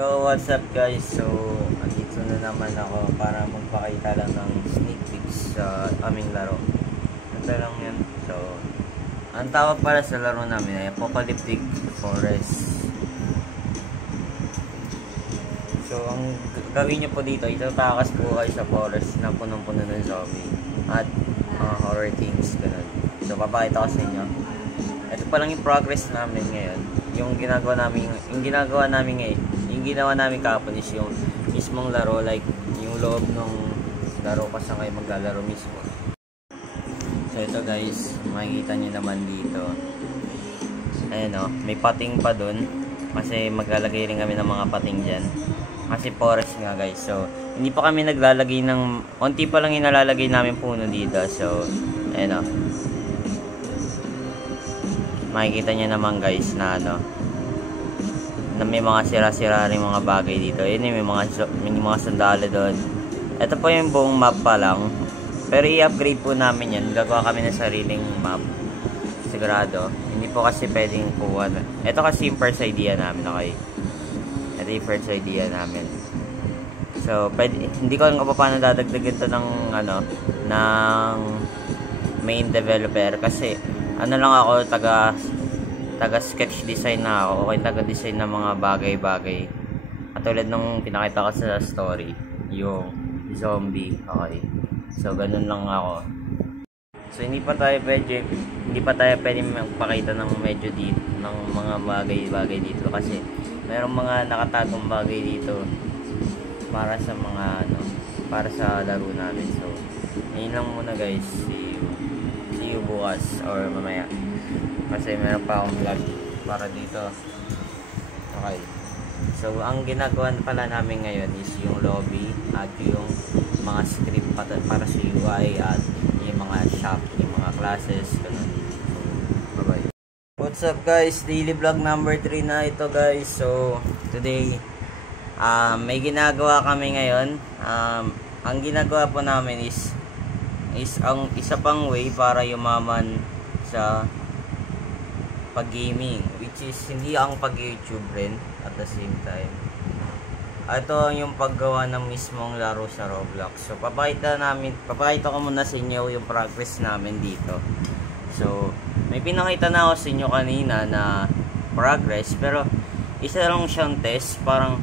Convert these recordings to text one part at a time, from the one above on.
So what's up guys, so andito na naman ako para magpakita lang ng sneak peeks sa aming laro. Ito lang yan. So ang tawag para sa laro namin ay Apocalyptic Forest. So ang gawin nyo po dito, itatakas po kayo sa forest na punong-puno ng zombie at horror things, ganun. So papakita ko sa inyo. Ito pa lang yung progress namin ngayon. Yung ginawa namin kahapon is yung mismong laro, like yung loob ng laro kasi ngayon maglalaro mismo. So ito guys, makikita nyo naman dito. Ayan o, may pating pa dun kasi maglalagay rin kami ng mga pating dyan kasi forest nga guys. So hindi pa kami naglalagay ng, onti pa lang yung nalalagay namin puno dito. So ayan o, makikita nyo naman guys na na may mga sira-sira rin mga bagay dito. Yun, may mga sandalo doon. Ito po yung buong map pa lang, pero i-upgrade po namin yan. Gagawa kami ng sariling map sigurado. Hindi po kasi pwedeng kuha na. Ito kasi yung first idea namin. Okay, ito yung first idea namin. So hindi ko alam kung paano dadagdagan ito ng ng main developer kasi lang ako, taga sketch design na ako. Okay, taga design ng mga bagay-bagay. Katulad nung pinakita ko sa story, yung zombie. Okay, so ganun lang ako. So hindi pa tayo pwede magpakita ng medyo dito ng mga bagay-bagay dito kasi mayroong mga nakatagong bagay dito para sa mga para sa laro namin. So yun lang muna guys. See you bukas or mamaya kasi meron pa akong vlog para dito. Okay, so ang ginagawa pala namin ngayon is yung lobby at yung mga script para sa UI at yung mga shop, yung mga classes, ganun. So, bye bye. What's up guys, daily vlog number 3 na ito guys. So today may ginagawa kami ngayon. Ang ginagawa po namin is ang isa pang way para yumaman sa pag-gaming, which is hindi ang pag-YouTube rin at the same time. Ito yung paggawa ng mismong laro sa Roblox. So papakita ko muna sa inyo yung progress namin dito. So may pinakita na ako sa inyo kanina na progress, pero isa lang siyang test, parang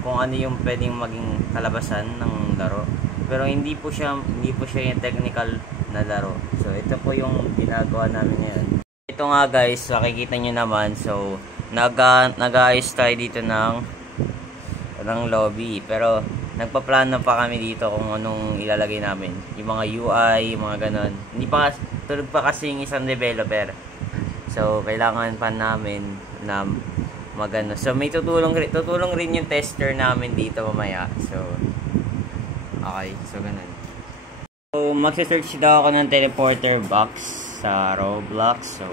kung ano yung pwedeng maging kalabasan ng laro. Pero hindi po siya yung technical na laro. So ito po yung ginagawa namin ngayon. Ito nga guys, makikita nyo naman. So nag-aayos tayo dito ng lobby. Pero nagpaplano pa kami dito kung anong ilalagay namin. Yung mga UI, yung mga ganon. Hindi pa, tulog pa kasi yung isang developer. So kailangan pa namin na magano. So may tutulong rin yung tester namin dito mamaya. So okay, so ganun. So magse-search daw ako ng teleporter box sa Roblox. So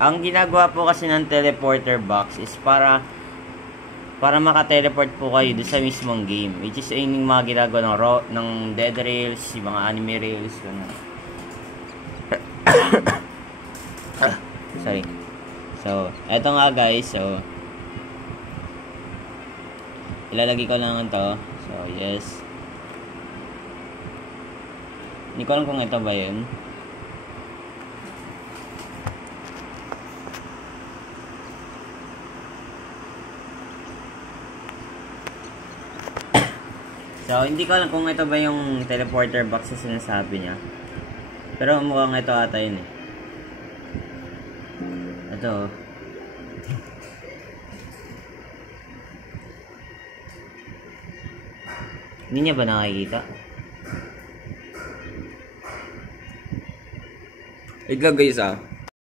ang ginagawa po kasi ng teleporter box is para maka-teleport po kayo doon sa mismong game, which is yung mga ginagawa ng Dead Rails, yung mga anime rails, ganun. Sorry. So eto nga guys, so ilalagay ko lang ito. So yes, hindi ko alam kung ito ba yun. So hindi ko alam kung ito ba yung teleporter box na sinasabi niya, pero mukhang ito ata yun eh. Ito hindi niya ba nakikita? Iglag guys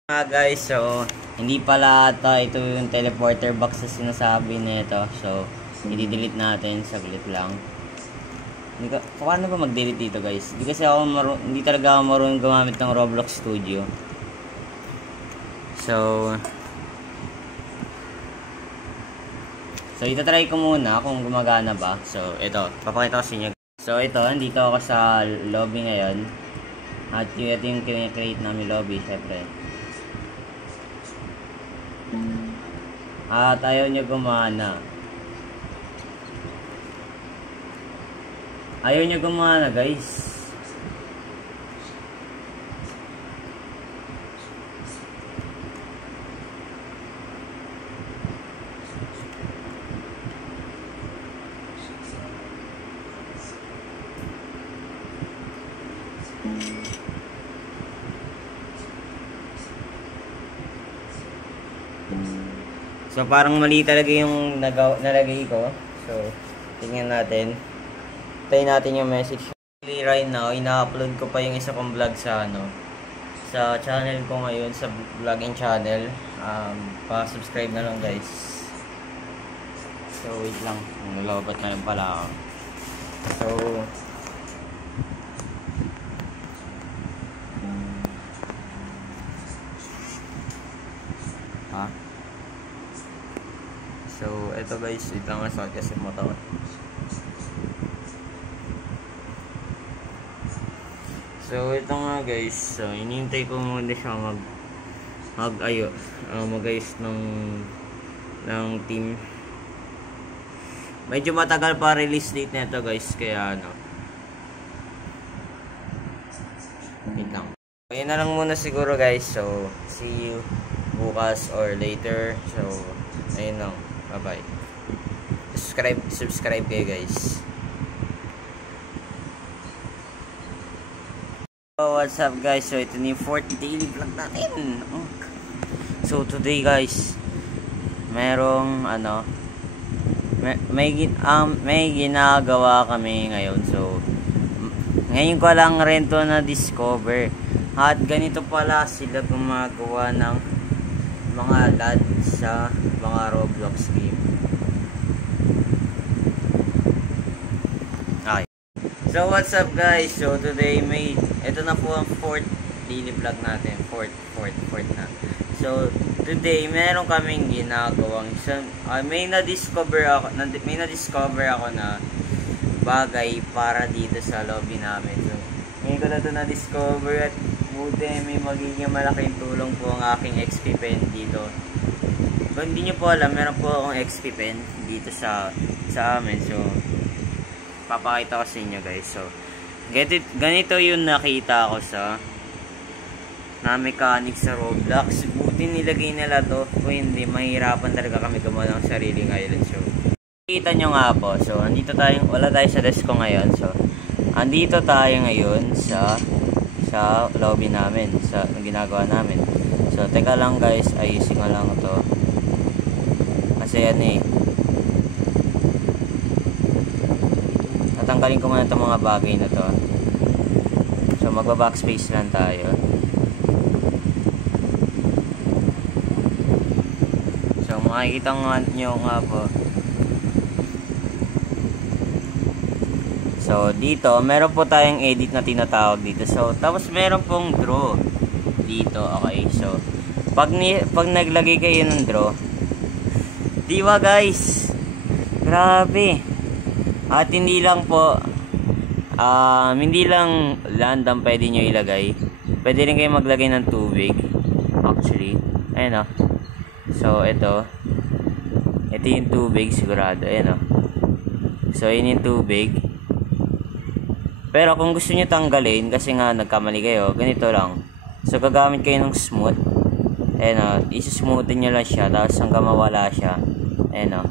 Guys, so hindi pala ito yung teleporter box na sinasabi nito. So i-delete natin, saglit lang. Paano ba mag-delete dito guys? Hindi kasi hindi talaga ako marunong gumamit ng Roblox Studio. So itatry ko muna kung gumagana ba. So ito, papakita ko sa inyo. So ito, nandito ako sa lobby ngayon. At ito yung create namin lobby, syempre. At ayaw niya gumana. Ayaw niya gumana, guys. So parang mali talaga yung nalagay ko. So tingnan natin. Tayo natin yung message. Right now, ina-upload ko pa yung isa kong vlog sa sa channel ko ngayon, sa vlogging channel. Pa-subscribe na lang, guys. So wait lang, nalobat na lang pala ako. So So, eto guys, ito nga sa kasi motor. So, ito nga guys, so, inintay ko muna siya mag-ayos ng team. Medyo matagal pa release date nito guys, kaya wait lang. Ayun na lang muna siguro guys, so, see you bukas or later. So, ayun lang. Bye-bye. Subscribe kayo guys. So, what's up guys? So, ito na yung 4th daily vlog natin. So, today guys, merong may ginagawa kami ngayon. So, ngayon ko lang rin to na-discover. At ganito pala sila gumagawa ng mga LAN sa mga Roblox game. Okay. So what's up guys? So today ito na po ang 4th daily vlog natin. 4th na. So today meron kaming ginagawang may na-discover ako na bagay para dito sa lobby namin. So ngayon ko na ito na-discover at buti may magiging malaking tulong po ang aking XP pen dito. Kung hindi nyo po alam, meron po akong XP pen dito sa amin. So, papakita ko sa inyo guys. So, ganito yung nakita ko na mechanics sa Roblox. Buti nilagay nila to. Kung hindi, mahirapan talaga kami gumawa ng sariling island. So, nakita nyo nga po. So, wala tayo sa desk ko ngayon. So, andito tayo ngayon sa lobby namin, sa ginagawa namin. So, teka lang guys, ayusin ko lang to. Kasi tatanggalin ko muna itong mga bagay na to. So, magba-backspace lang tayo. So, makikita nyo nga po. So, dito, meron po tayong edit na tinatawag dito. So, tapos meron pong draw dito. Okay, so, pag naglagay kayo ng draw, diba guys? Grabe. At hindi lang po, hindi lang land ang pwede nyo ilagay. Pwede rin kayo maglagay ng tubig. Actually, ayun o. So, ito yung tubig, sigurado. Ayun o. So, yun yung tubig. Pero kung gusto nyo tanggalin, kasi nga nagkamali kayo, ganito lang. So, gagamit kayo ng smooth. Ayan o, isi-smoothin nyo lang siya, tapos hanggang mawala siya. Ayan o.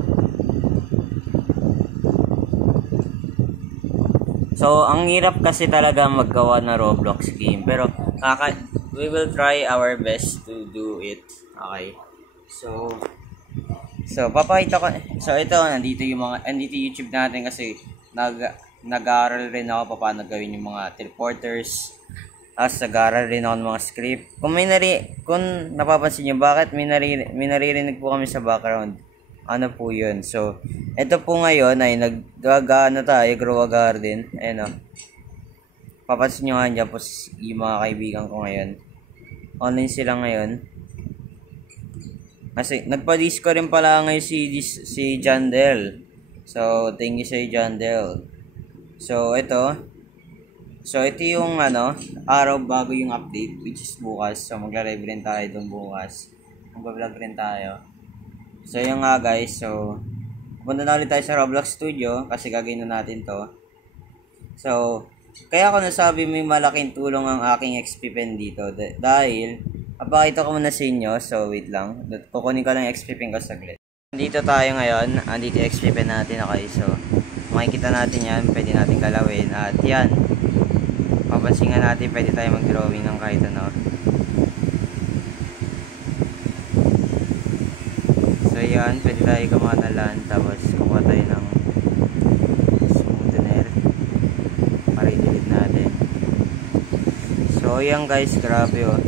So, ang hirap kasi talaga maggawa na Roblox game. Pero, we will try our best to do it. Okay. So, papakita ko. So, ito, nandito yung YouTube natin kasi nag-aaral rin ako paano gawin yung mga teleporters. Tapos nag-aaral rin ako ng mga script. Kung napapansin nyo, bakit may naririnig po kami sa background? Ano po yun? So, ito po ngayon ay grow a garden. Ayan o. Papansin nyo nga dyan po yung mga kaibigan ko ngayon. Online sila ngayon. Kasi nagpa-disco rin pala ngayon si Jandel. So, thank you sa'yo Jandel. So, ito yung araw bago yung update, which is bukas. So, magla-live rin tayo dun bukas. Mag-vlog rin tayo. So, yun nga guys. So, punta na ulit tayo sa Roblox Studio kasi gagawin na natin to. So, kaya ako nasabi may malaking tulong ang aking XP pen dito. Dahil, papakita ko muna sa inyo. So, wait lang. Kukunin ko lang yung XP pen ko saglit. Dito tayo ngayon. Andito yung XP pen natin. Okay, so, makikita natin yan. Pwede natin galawin. At yan. Papansin nga natin, pwede tayo mag-drawing ng kahit ano. So, yan. Pwede tayo gumanalan. Tapos, kukuha tayo ng smoother para i-delete natin. So, yan guys. Grabe oh.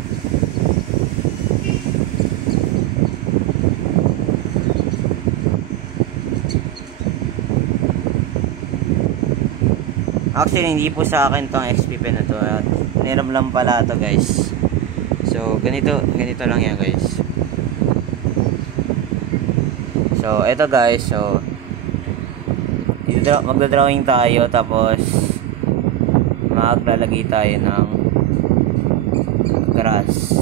Actually, hindi po sa akin tong XP pen na to. Niram lang pala to guys. So, ganito lang yan guys. So, eto guys. So, magdadrawing tayo. Tapos, maglalagay tayo ng grass.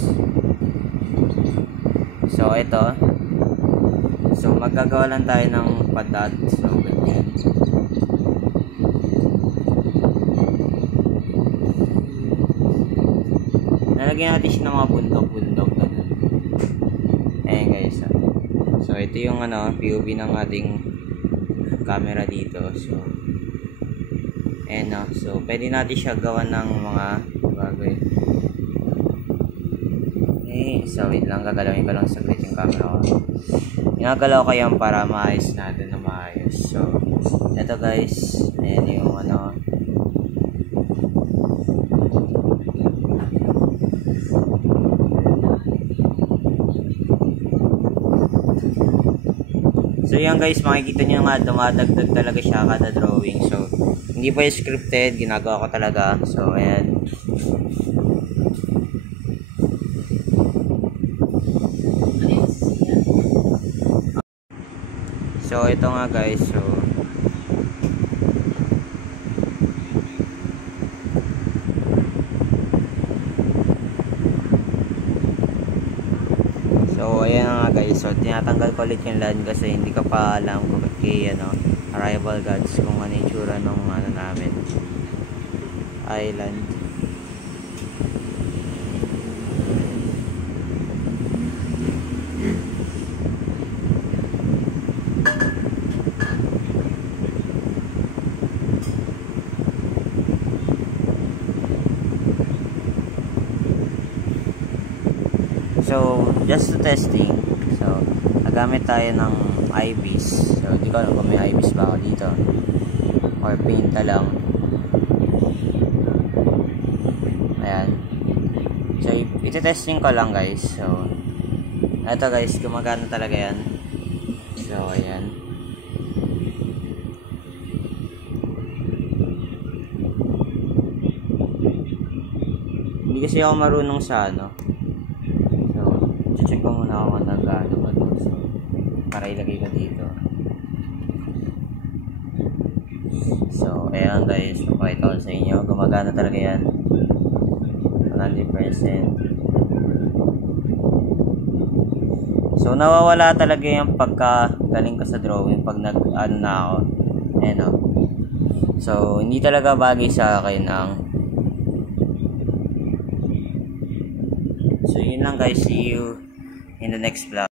So, eto. So, magagawa lang tayo ng padat. So, ganyan. Nalagyan natin siya ng mga bundok-bundok. Ayan guys. So, ito yung POV ng ating camera dito. So, ayan so, pwede natin siya gawa ng mga bagay. So, wait lang. Gagalawin ko lang saglit yung camera ko. Ginagalaw ko yan para maayos natin na maayos. So, ito guys. Ayan yung So yan guys, makikita nyo nga dumadagdag talaga siya kada drawing. So hindi pa yung scripted, ginagawa ko talaga. So ayan. So ito nga guys, So ayan nga guys, so tinatanggal ko ulit yung land kasi hindi ko pa alam kung kay Arrival Gods kung ano yung tsura ng namin island. So, just to testing. So, nagamit tayo ng IBs. So, di ko alam kung may IBs ba ako dito. Or paint na lang. Ayan. So, iti-testing ko lang guys. So, eto guys, gumagana talaga yan. So, ayan. Hindi kasi ako marunong sa check ko muna ako kung nag-ano ba ito. So, para ilagay ko dito. So, ayan guys. Napakita ko sa inyo. Gumagana talaga yan. 100%. So, nawawala talaga yung pagkagaling ko sa drawing pag nag-ano na ako. Ayan o. So, hindi talaga bagay sa akin ang So, yun lang guys. See you in the next vlog.